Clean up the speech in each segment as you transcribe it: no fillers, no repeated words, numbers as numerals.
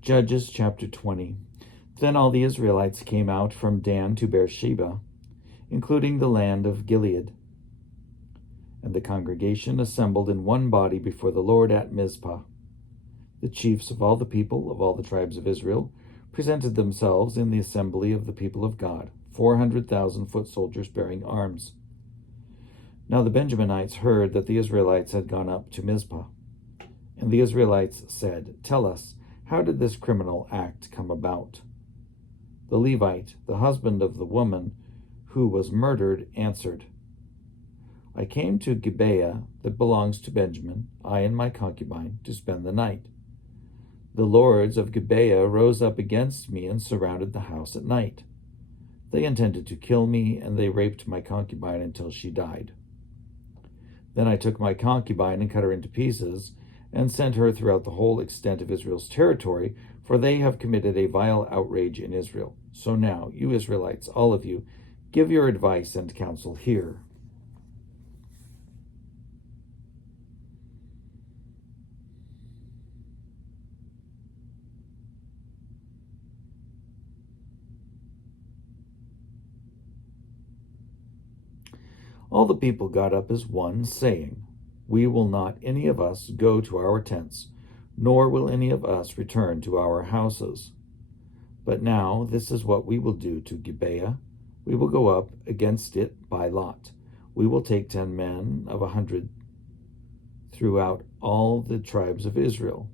Judges chapter 20. Then all the Israelites came out from Dan to Beersheba, including the land of Gilead. And the congregation assembled in one body before the Lord at Mizpah. The chiefs of all the people of all the tribes of Israel presented themselves in the assembly of the people of God, 400,000 foot soldiers bearing arms. Now the Benjaminites heard that the Israelites had gone up to Mizpah. And the Israelites said, "Tell us, how did this criminal act come about?" The Levite, the husband of the woman who was murdered, answered, "I came to Gibeah that belongs to Benjamin, I and my concubine, to spend the night. The lords of Gibeah rose up against me and surrounded the house at night. They intended to kill me, and they raped my concubine until she died. Then I took my concubine and cut her into pieces, and sent her throughout the whole extent of Israel's territory, for they have committed a vile outrage in Israel. So now, you Israelites, all of you, give your advice and counsel here." All the people got up as one, saying, "We will not any of us go to our tents, nor will any of us return to our houses. But now this is what we will do to Gibeah. We will go up against it by lot. We will take 10 men of 100 throughout all the tribes of Israel,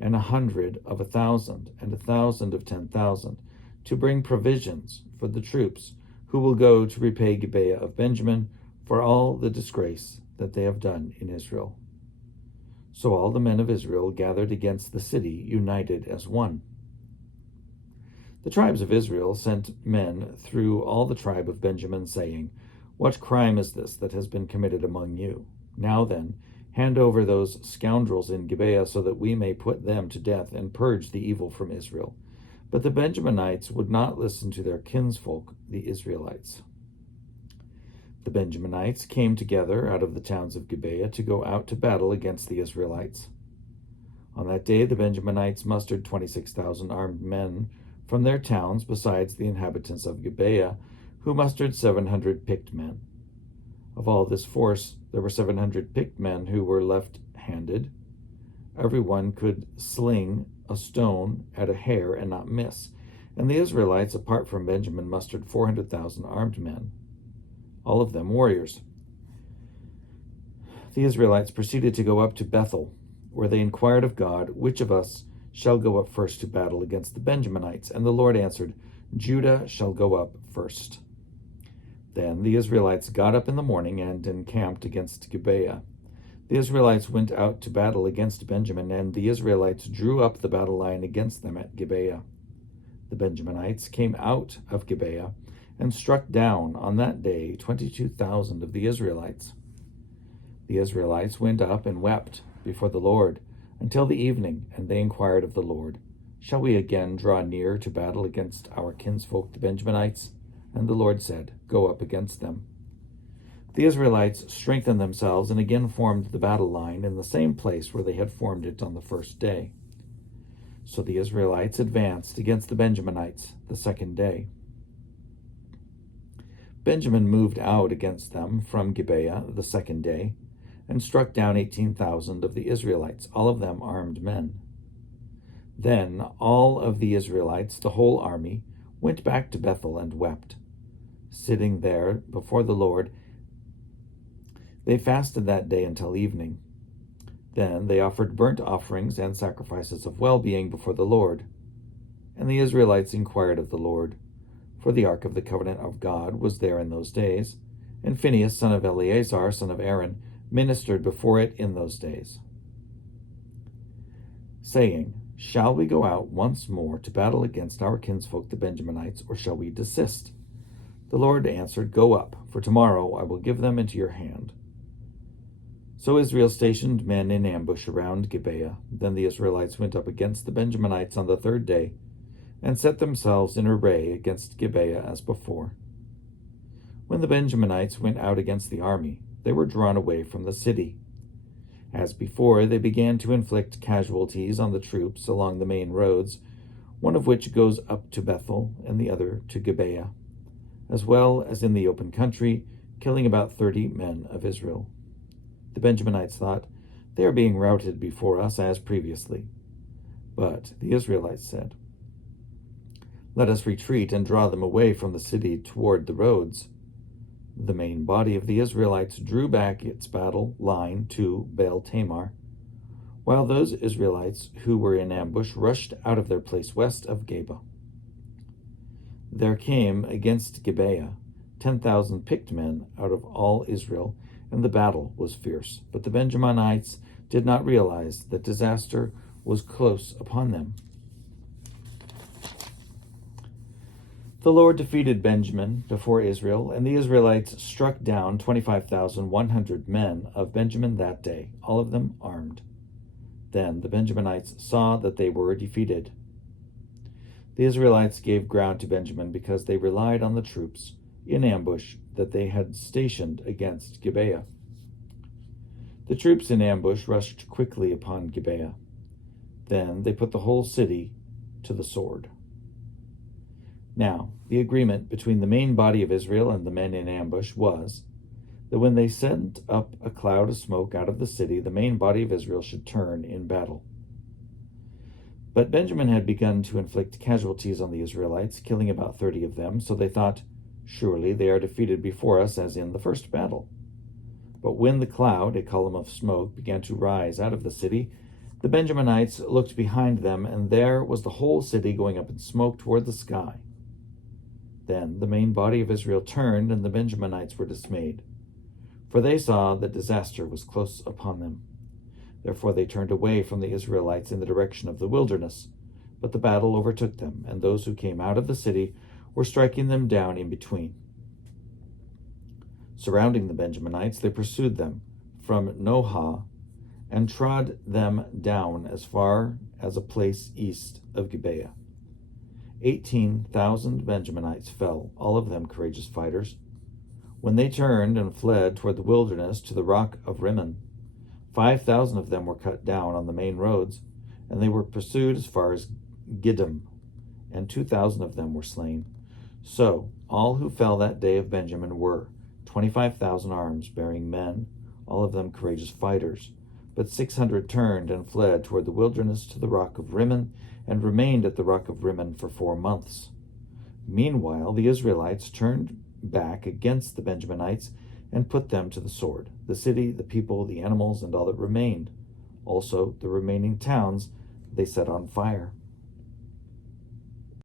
and 100 of 1,000, and 1,000 of 10,000, to bring provisions for the troops who will go to repay Gibeah of Benjamin for all the disgrace that they have done in Israel." So all the men of Israel gathered against the city, united as one. The tribes of Israel sent men through all the tribe of Benjamin, saying, "What crime is this that has been committed among you? Now then, hand over those scoundrels in Gibeah, so that we may put them to death and purge the evil from Israel." But the Benjaminites would not listen to their kinsfolk, the Israelites. The Benjaminites came together out of the towns of Gibeah to go out to battle against the Israelites. On that day the Benjaminites mustered 26,000 armed men from their towns, besides the inhabitants of Gibeah, who mustered 700 picked men. Of all this force, there were 700 picked men who were left-handed. Everyone could sling a stone at a hair and not miss. And the Israelites, apart from Benjamin, mustered 400,000 armed men, all of them warriors. The Israelites proceeded to go up to Bethel, where they inquired of God, "Which of us shall go up first to battle against the Benjaminites?" And the Lord answered, "Judah shall go up first." Then the Israelites got up in the morning and encamped against Gibeah. The Israelites went out to battle against Benjamin, and the Israelites drew up the battle line against them at Gibeah. The Benjaminites came out of Gibeah and struck down on that day 22,000 of the Israelites. The Israelites went up and wept before the Lord until the evening, and they inquired of the Lord, "Shall we again draw near to battle against our kinsfolk the Benjaminites?" And the Lord said, "Go up against them." The Israelites strengthened themselves and again formed the battle line in the same place where they had formed it on the first day. So the Israelites advanced against the Benjaminites the second day. Benjamin moved out against them from Gibeah the second day and struck down 18,000 of the Israelites, all of them armed men. Then all of the Israelites, the whole army, went back to Bethel and wept. Sitting there before the Lord, they fasted that day until evening. Then they offered burnt offerings and sacrifices of well-being before the Lord. And the Israelites inquired of the Lord, for the ark of the covenant of God was there in those days, and Phinehas, son of Eleazar, son of Aaron, ministered before it in those days, saying, "Shall we go out once more to battle against our kinsfolk the Benjaminites, or shall we desist?" The Lord answered, "Go up, for tomorrow I will give them into your hand." So Israel stationed men in ambush around Gibeah. Then the Israelites went up against the Benjaminites on the third day, and set themselves in array against Gibeah as before. When the Benjaminites went out against the army, they were drawn away from the city. As before, they began to inflict casualties on the troops along the main roads, one of which goes up to Bethel and the other to Gibeah, as well as in the open country, killing about 30 men of Israel. The Benjaminites thought, "They are being routed before us as previously." But the Israelites said, "Let us retreat and draw them away from the city toward the roads." The main body of the Israelites drew back its battle line to Baal Tamar, while those Israelites who were in ambush rushed out of their place west of Geba. There came against Gibeah 10,000 picked men out of all Israel, and the battle was fierce. But the Benjaminites did not realize that disaster was close upon them. The Lord defeated Benjamin before Israel, and the Israelites struck down 25,100 men of Benjamin that day, all of them armed. Then the Benjaminites saw that they were defeated. The Israelites gave ground to Benjamin because they relied on the troops in ambush that they had stationed against Gibeah. The troops in ambush rushed quickly upon Gibeah. Then they put the whole city to the sword. Now, the agreement between the main body of Israel and the men in ambush was that when they sent up a cloud of smoke out of the city, the main body of Israel should turn in battle. But Benjamin had begun to inflict casualties on the Israelites, killing about 30 of them, so they thought, "Surely they are defeated before us as in the first battle." But when the cloud, a column of smoke, began to rise out of the city, the Benjaminites looked behind them, and there was the whole city going up in smoke toward the sky. Then the main body of Israel turned, and the Benjaminites were dismayed, for they saw that disaster was close upon them. Therefore they turned away from the Israelites in the direction of the wilderness. But the battle overtook them, and those who came out of the city were striking them down in between. Surrounding the Benjaminites, they pursued them from Nohah and trod them down as far as a place east of Gibeah. 18,000 Benjaminites fell, all of them courageous fighters. When they turned and fled toward the wilderness to the rock of Rimmon, 5,000 of them were cut down on the main roads, and they were pursued as far as Gidom, and 2,000 of them were slain. So all who fell that day of Benjamin were 25,000 arms-bearing men, all of them courageous fighters. But 600 turned and fled toward the wilderness to the rock of Rimmon, and remained at the rock of Rimmon for 4 months. Meanwhile, the Israelites turned back against the Benjaminites and put them to the sword, the city, the people, the animals, and all that remained. Also the remaining towns they set on fire.